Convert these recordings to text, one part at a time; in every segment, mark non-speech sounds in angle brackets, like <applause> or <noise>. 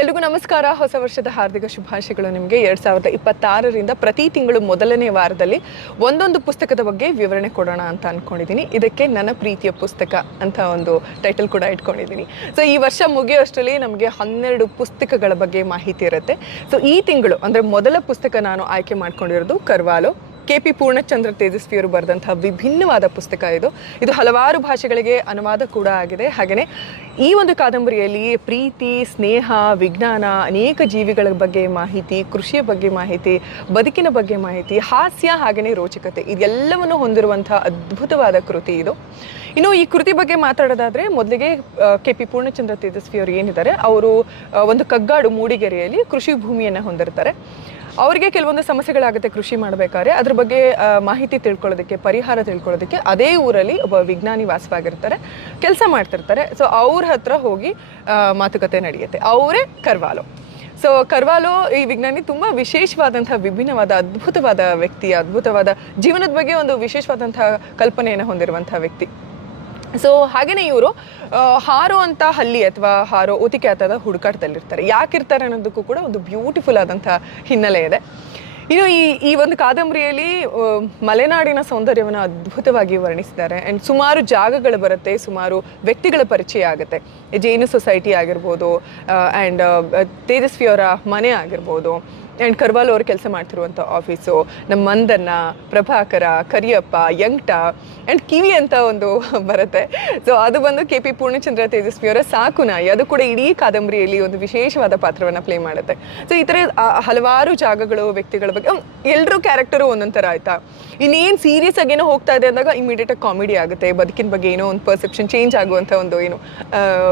ಎಲ್ರಿಗೂ ನಮಸ್ಕಾರ. ಹೊಸ ವರ್ಷದ ಹಾರ್ದಿಕ ಶುಭಾಶಯಗಳು ನಿಮಗೆ. ಎರಡ್ ಸಾವಿರದ ಇಪ್ಪತ್ತಾರರಿಂದ ಪ್ರತಿ ತಿಂಗಳು ಮೊದಲನೇ ವಾರದಲ್ಲಿ ಒಂದೊಂದು ಪುಸ್ತಕದ ಬಗ್ಗೆ ವಿವರಣೆ ಕೊಡೋಣ ಅಂತ ಅನ್ಕೊಂಡಿದ್ದೀನಿ ಇದಕ್ಕೆ ನನ್ನ ಪ್ರೀತಿಯ ಪುಸ್ತಕ ಅಂತ ಒಂದು ಟೈಟಲ್ ಕೂಡ ಇಟ್ಕೊಂಡಿದ್ದೀನಿ ಸೊ ಈ ವರ್ಷ ಮುಗಿಯುವಷ್ಟರಲ್ಲಿ ನಮಗೆ ಹನ್ನೆರಡು ಪುಸ್ತಕಗಳ ಬಗ್ಗೆ ಮಾಹಿತಿ ಇರುತ್ತೆ. ಸೊ ಈ ತಿಂಗಳು ಅಂದರೆ ಮೊದಲ ಪುಸ್ತಕ ನಾನು ಆಯ್ಕೆ ಮಾಡ್ಕೊಂಡಿರೋದು ಕರ್ವಾಲೋ. ಕೆ ಪಿ ಪೂರ್ಣಚಂದ್ರ ತೇಜಸ್ವಿಯವರು ಬರೆದಂತಹ ವಿಭಿನ್ನವಾದ ಪುಸ್ತಕ ಇದು. ಇದು ಹಲವಾರು ಭಾಷೆಗಳಿಗೆ ಅನುವಾದ ಕೂಡ ಆಗಿದೆ. ಹಾಗೆಯೇ ಈ ಒಂದು ಕಾದಂಬರಿಯಲ್ಲಿ ಪ್ರೀತಿ, ಸ್ನೇಹ, ವಿಜ್ಞಾನ, ಅನೇಕ ಜೀವಿಗಳ ಬಗ್ಗೆ ಮಾಹಿತಿ, ಕೃಷಿಯ ಬಗ್ಗೆ ಮಾಹಿತಿ, ಬದುಕಿನ ಬಗ್ಗೆ ಮಾಹಿತಿ, ಹಾಸ್ಯ ಹಾಗೆಯೇ ರೋಚಕತೆ ಇದೆಲ್ಲವನ್ನು ಹೊಂದಿರುವಂಥ ಅದ್ಭುತವಾದ ಕೃತಿ ಇದು. ಇನ್ನು ಈ ಕೃತಿ ಬಗ್ಗೆ ಮಾತಾಡೋದಾದ್ರೆ ಮೊದಲಿಗೆ ಕೆ ಪಿ ಪೂರ್ಣಚಂದ್ರ ತೇಜಸ್ವಿ ಅವರು ಏನಿದ್ದಾರೆ, ಅವರು ಒಂದು ಕಗ್ಗಾಡು ಮೂಡಿಗೆರೆಯಲ್ಲಿ ಕೃಷಿ ಭೂಮಿಯನ್ನು ಹೊಂದಿರ್ತಾರೆ. ಅವರಿಗೆ ಕೆಲವೊಂದು ಸಮಸ್ಯೆಗಳಾಗುತ್ತೆ ಕೃಷಿ ಮಾಡಬೇಕಾದ್ರೆ, ಅದ್ರ ಬಗ್ಗೆ ಮಾಹಿತಿ ತಿಳ್ಕೊಳ್ಳೋದಕ್ಕೆ, ಪರಿಹಾರ ತಿಳ್ಕೊಳ್ಳೋದಕ್ಕೆ ಅದೇ ಊರಲ್ಲಿ ಒಬ್ಬ ವಿಜ್ಞಾನಿ ವಾಸವಾಗಿರ್ತಾರೆ, ಕೆಲಸ ಮಾಡ್ತಿರ್ತಾರೆ. ಸೊ ಅವ್ರ ಹತ್ರ ಹೋಗಿ ಮಾತುಕತೆ ನಡೆಯುತ್ತೆ. ಅವರೇ ಕರ್ವಾಲೋ. ಸೊ ಕರ್ವಾಲೋ ಈ ವಿಜ್ಞಾನಿ ತುಂಬ ವಿಶೇಷವಾದಂತಹ ವಿಭಿನ್ನವಾದ, ಅದ್ಭುತವಾದ ವ್ಯಕ್ತಿ, ಅದ್ಭುತವಾದ ಜೀವನದ ಬಗ್ಗೆ ಒಂದು ವಿಶೇಷವಾದಂತಹ ಕಲ್ಪನೆಯನ್ನು ಹೊಂದಿರುವಂತಹ ವ್ಯಕ್ತಿ. ಸೊ ಹಾಗೆಯೇ ಇವರು ಹಾರೋ ಅಂತ ಹಲ್ಲಿ ಅಥವಾ ಹಾರೋ ಓತಿಕ್ಯಾತದ ಹುಡುಕಾಟದಲ್ಲಿರ್ತಾರೆ. ಯಾಕಿರ್ತಾರೆ ಅನ್ನೋದಕ್ಕೂ ಕೂಡ ಒಂದು ಬ್ಯೂಟಿಫುಲ್ ಆದಂಥ ಹಿನ್ನೆಲೆ ಇದೆ. ಇನ್ನು ಈ ಈ ಒಂದು ಕಾದಂಬರಿಯಲ್ಲಿ ಮಲೆನಾಡಿನ ಸೌಂದರ್ಯವನ್ನು ಅದ್ಭುತವಾಗಿ ವರ್ಣಿಸಿದ್ದಾರೆ. ಆ್ಯಂಡ್ ಸುಮಾರು ಜಾಗಗಳು ಬರುತ್ತೆ, ಸುಮಾರು ವ್ಯಕ್ತಿಗಳ ಪರಿಚಯ ಆಗುತ್ತೆ. ಜೈನ ಸೊಸೈಟಿ ಆಗಿರ್ಬೋದು ಆ್ಯಂಡ್ ತೇಜಸ್ವಿಯವರ ಮನೆ ಆಗಿರ್ಬೋದು. ಆ್ಯಂಡ್ ಕರ್ವಾಲ್ ಅವರು ಕೆಲಸ ಮಾಡ್ತಿರುವಂಥ ಆಫೀಸು ನಮ್ಮ ಮಂದನ್ನ ಪ್ರಭಾಕರ, ಕರಿಯಪ್ಪ ಯಂಕ್ಟ ಆ್ಯಂಡ್ ಕಿವಿ ಅಂತ ಒಂದು <laughs> ಬರುತ್ತೆ. ಸೊ ಅದು ಬಂದು ಕೆ ಪಿ ಪೂರ್ಣಚಂದ್ರ ತೇಜಸ್ವಿ ಅವರ ಸಾಕು ನಾಯಿ. ಅದು ಕೂಡ ಇಡೀ ಕಾದಂಬರಿಯಲ್ಲಿ ಒಂದು ವಿಶೇಷವಾದ ಪಾತ್ರವನ್ನು ಪ್ಲೇ ಮಾಡುತ್ತೆ. ಸೊ ಈ ಥರ ಹಲವಾರು ಜಾಗಗಳು, ವ್ಯಕ್ತಿಗಳ ಬಗ್ಗೆ ಎಲ್ಲರೂ ಕ್ಯಾರೆಕ್ಟರು ಒಂದೊಂದು ಥರ ಆಯಿತಾ? ಇನ್ನೇನು ಸೀರಿಯಸ್ ಆಗೇನೋ ಹೋಗ್ತಾ ಇದೆ ಅಂದಾಗ ಇಮಿಡಿಯೇಟಾಗಿ ಕಾಮಿಡಿ ಆಗುತ್ತೆ. ಬದುಕಿನ ಬಗ್ಗೆ ಏನೋ ಒಂದು ಪರ್ಸೆಪ್ಷನ್ ಚೇಂಜ್ ಆಗುವಂಥ ಒಂದು ಏನು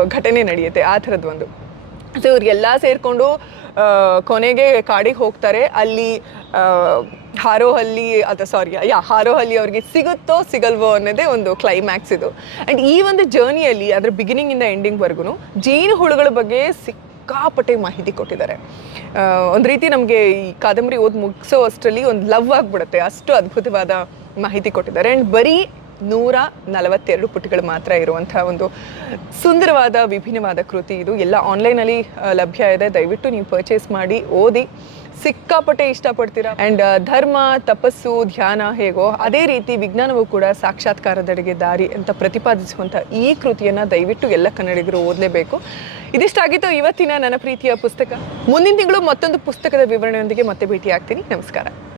ಘಟನೆ ನಡೆಯುತ್ತೆ. ಆ ಥರದ್ದು ಒಂದು. ಸೊ ಇವ್ರಿಗೆಲ್ಲ ಸೇರಿಕೊಂಡು ಕೊನೆಗೆ ಕಾಡಿಗೆ ಹೋಗ್ತಾರೆ. ಅಲ್ಲಿ ಹಾರೋಹಲ್ಲಿ ಅಥವಾ ಸಾರಿ ಯಾ, ಹಾರೋಹಲ್ಲಿ ಅವ್ರಿಗೆ ಸಿಗುತ್ತೋ ಸಿಗಲ್ವೋ ಅನ್ನೋದೇ ಒಂದು ಕ್ಲೈಮ್ಯಾಕ್ಸ್ ಇದು. ಆ್ಯಂಡ್ ಈ ಒಂದು ಜರ್ನಿಯಲ್ಲಿ ಅದರ ಬಿಗಿನಿಂಗಿಂದ ಎಂಡಿಂಗ್ವರೆಗೂ ಜೇನು ಹುಳುಗಳ ಬಗ್ಗೆ ಸಿಕ್ಕಾಪಟ್ಟೆ ಮಾಹಿತಿ ಕೊಟ್ಟಿದ್ದಾರೆ. ಒಂದು ರೀತಿ ನಮಗೆ ಈ ಕಾದಂಬರಿ ಓದಿ ಮುಗಿಸೋ ಅಷ್ಟರಲ್ಲಿ ಒಂದು ಲವ್ ಆಗಿಬಿಡುತ್ತೆ. ಅಷ್ಟು ಅದ್ಭುತವಾದ ಮಾಹಿತಿ ಕೊಟ್ಟಿದ್ದಾರೆ. ಆ್ಯಂಡ್ ಬರೀ ನೂರ ನಲವತ್ತೆರಡು ಪುಟಗಳು ಮಾತ್ರ ಇರುವಂತಹ ಒಂದು ಸುಂದರವಾದ, ವಿಭಿನ್ನವಾದ ಕೃತಿ ಇದು. ಎಲ್ಲ ಆನ್ಲೈನಲ್ಲಿ ಲಭ್ಯ ಇದೆ. ದಯವಿಟ್ಟು ನೀವು ಪರ್ಚೇಸ್ ಮಾಡಿ, ಓದಿ, ಸಿಕ್ಕಾಪಟ್ಟೆ ಇಷ್ಟಪಡ್ತೀರಾ? ಆ್ಯಂಡ್ ಧರ್ಮ, ತಪಸ್ಸು, ಧ್ಯಾನ ಹೇಗೋ, ಅದೇ ರೀತಿ ವಿಜ್ಞಾನವೂ ಕೂಡ ಸಾಕ್ಷಾತ್ಕಾರದಡೆಗೆ ದಾರಿ ಅಂತ ಪ್ರತಿಪಾದಿಸುವಂಥ ಈ ಕೃತಿಯನ್ನು ದಯವಿಟ್ಟು ಎಲ್ಲ ಕನ್ನಡಿಗರು ಓದಲೇಬೇಕು. ಇದಿಷ್ಟಾಗಿತ್ತು ಇವತ್ತಿನ ನನ್ನ ಪ್ರೀತಿಯ ಪುಸ್ತಕ. ಮುಂದಿನ ತಿಂಗಳು ಮತ್ತೊಂದು ಪುಸ್ತಕದ ವಿವರಣೆಯೊಂದಿಗೆ ಮತ್ತೆ ಭೇಟಿ ಆಗ್ತೀನಿ ನಮಸ್ಕಾರ.